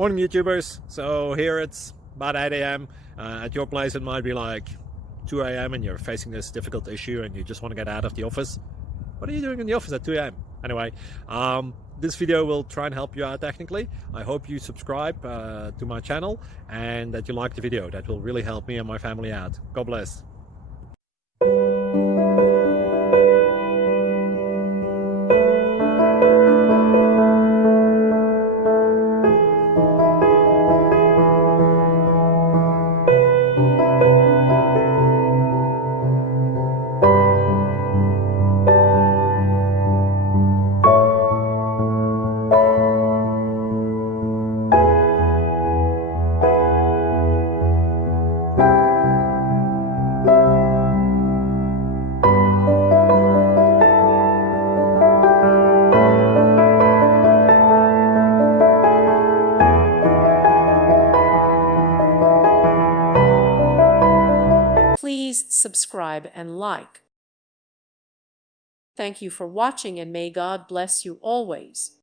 Morning YouTubers. So here it's about 8 a.m. At your place it might be like 2 a.m. and you're facing this difficult issue and you just want to get out of the office. What are you doing in the office at 2 a.m.? Anyway, this video will try and help you out technically. I hope you subscribe to my channel and that you like the video. That will really help me and my family out. God bless. Please subscribe and like. Thank you for watching and may God bless you always.